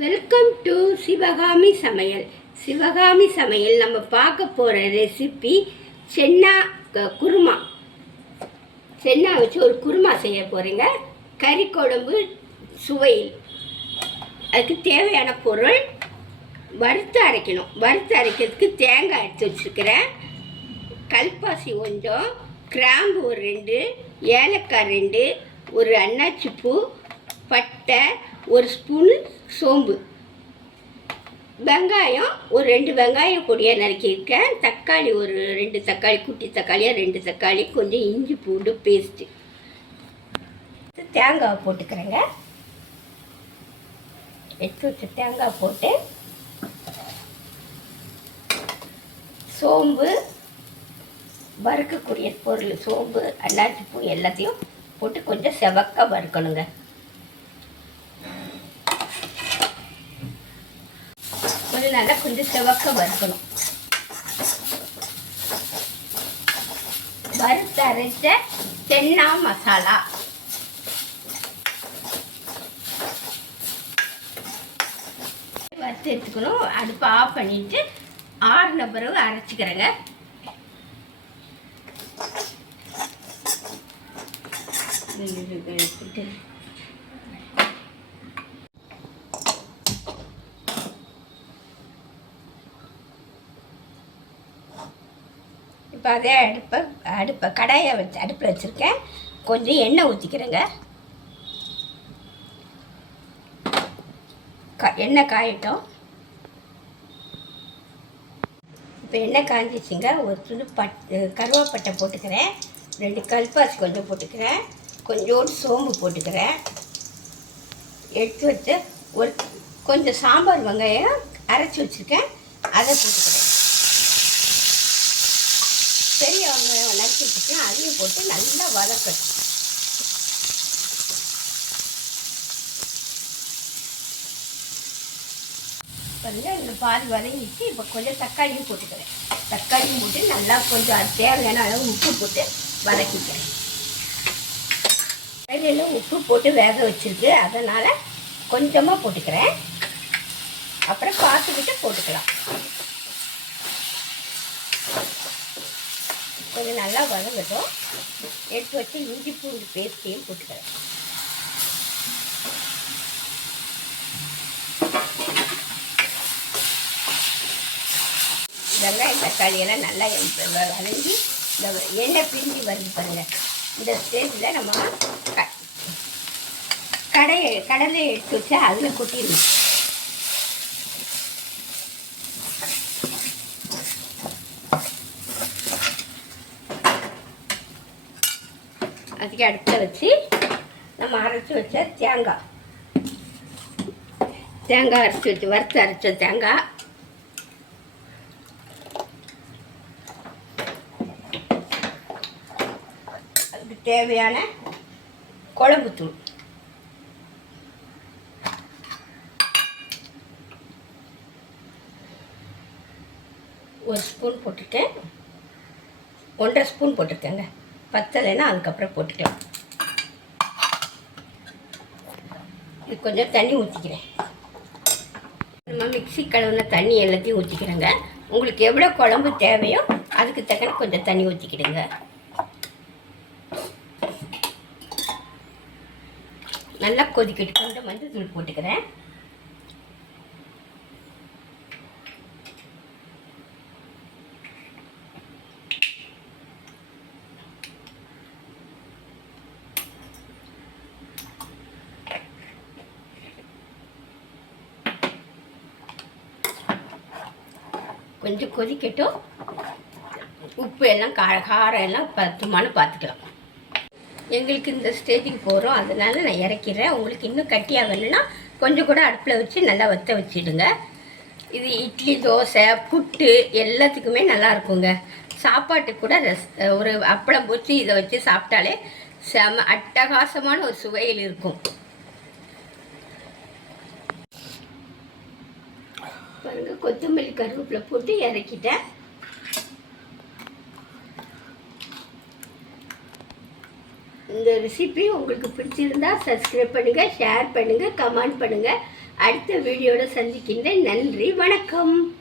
Welcome to Sivakami சமையல். சிவகாமி சமையல் நம்ம பார்க்க போகிற ரெசிபி சென்னா குருமா. சென்னா வச்சு ஒரு குருமா செய்ய போகிறீங்க. கறி குழம்பு சுவையில். அதுக்கு தேவையான பொருள் வறுத்து அரைக்கணும். வறுத்து அரைக்கிறதுக்கு தேங்காய் எடுத்து வச்சுருக்கிறேன். கல்பாசி கொஞ்சம், கிராம்பு ஒரு 2, ஏலக்காய் 2, ஒரு அன்னாச்சி பூ, பட்டை, ஒரு ஸ்பூன் சோம்பு, வெங்காயம் ஒரு 2 வெங்காயம் பொடியாக நறுக்கியிருக்கேன். தக்காளி ஒரு 2 தக்காளி, குட்டி தக்காளியாக 2 தக்காளி, கொஞ்சம் இஞ்சி பூண்டு பேஸ்ட்டு. தேங்காய் போட்டுக்கிறேங்க. எடுத்து வச்ச தேங்காய் போட்டு சோம்பு, வறுக்கக்கூடிய பொருள் சோம்பு, அன்னாச்சி பூ எல்லாத்தையும் போட்டு கொஞ்சம் செவக்காக வறுக்கணுங்க. நல்லா கொஞ்சம் செவக்க வறுக்கணும். வறுத்து அரைச்ச சென்னா மசாலா வறுத்து எடுத்துக்கணும். அடுப்பை ஆஃப் பண்ணிட்டு ஆறுன பிறகு அரைச்சிக்கிறேங்க. இப்போ அதே அடுப்பை கடாயை வச்சு அடுப்பில் வச்சுருக்கேன். கொஞ்சம் எண்ணெய் ஊற்றிக்கிறேங்க. எண்ணெய் காயட்டும். இப்போ எண்ணெய் காய்ஞ்சிச்சுங்க. ஒரு துண்டு கருவேப்பட்டை போட்டுக்கிறேன். 2 கல்பாசி கொஞ்சம் போட்டுக்கிறேன். கொஞ்சோண்டு சோம்பு போட்டுக்கிறேன். எடுத்து வச்சு கொஞ்சம் சாம்பார் வெங்காயம் அரைச்சி வச்சுருக்கேன், அதை போட்டுக்கிறேன். பெரிய வெங்காயம் நறுக்கி வச்சுருக்கேன், அதையும் போட்டு நல்லா வதக்கணும். கொஞ்சம் இந்த பாதி வதங்கிச்சு. இப்போ கொஞ்சம் தக்காளியும் போட்டுக்கிறேன். தக்காளியும் போட்டு நல்லா கொஞ்சம் தேவையான அளவு உப்பு போட்டு வதக்கிக்கிறேன். தக்காளியில் உப்பு போட்டு வேக வச்சுருக்கு, அதனால் கொஞ்சமாக போட்டுக்கிறேன். அப்புறம் பார்த்துக்கிட்டு போட்டுக்கலாம். கொஞ்சம் நல்லா வதங்கட்டும். எடுத்து வச்சு இஞ்சி பூண்டு பேஸ்ட்டையும் போட்டுக்கிறேன். வெங்காயம் தக்காளியெல்லாம் நல்லா வதங்கி இந்த எண்ணெய் பிரிஞ்சு வருது பாருங்கள். இந்த ஸ்டேஜில் நம்ம கடலை எடுத்து வச்சு அதில் கொட்டிடணும். அதுக்கு அடுப்பில் வச்சு நம்ம அரைச்சி வச்ச தேங்காய் அரைச்சி வச்சு வறுத்து அரைச்ச தேங்காய், அதுக்கு தேவையான குழம்புத்தூள், ஒரு ஸ்பூன் போட்டுட்டேன். 1.5 ஸ்பூன் போட்டுருக்கேங்க. பத்தலைன்னா அதுக்கப்புறம் போட்டுக்கலாம். இது கொஞ்சம் தண்ணி ஊற்றிக்கிறேன். நம்ம மிக்ஸி கழுவுன தண்ணி எல்லாத்தையும் ஊற்றிக்கிறேங்க. உங்களுக்கு எவ்வளோ குழம்பு தேவையோ அதுக்கு தக்கன கொஞ்சம் தண்ணி ஊற்றிக்கிடுங்க. நல்லா கொதிக்கிட்டு கொஞ்சம் மஞ்சள் தூள் போட்டுக்கிறேன். கொஞ்சம் கொதிக்கட்டும். உப்பு எல்லாம் காரம் எல்லாம் பத்துமானு பார்த்துக்கலாம். எங்களுக்கு இந்த ஸ்டேஜுக்கு போகிறோம், அதனால நான் இறக்கிறேன். உங்களுக்கு இன்னும் கட்டியாக வேணும்னா கொஞ்சம் கூட அடுப்பில் வச்சு நல்லா வற்ற வச்சிடுங்க. இது இட்லி, தோசை, புட்டு எல்லாத்துக்குமே நல்லா இருக்குங்க. சாப்பாட்டுக்கு கூட ஒரு அப்பளம் பொரிச்சு இதை வச்சு சாப்பிட்டாலே செம அட்டகாசமான ஒரு சுவையில் இருக்கும். பாருங்க, கொத்தமல்லி கருவேப்பிலை போட்டு இறக்கிட்டேன். இந்த ரெசிபி உங்களுக்கு பிடிச்சிருந்தா சப்ஸ்கிரைப் பண்ணுங்கள், ஷேர் பண்ணுங்கள், கமெண்ட் பண்ணுங்கள். அடுத்த வீடியோட சந்திக்கின்றேன். நன்றி, வணக்கம்.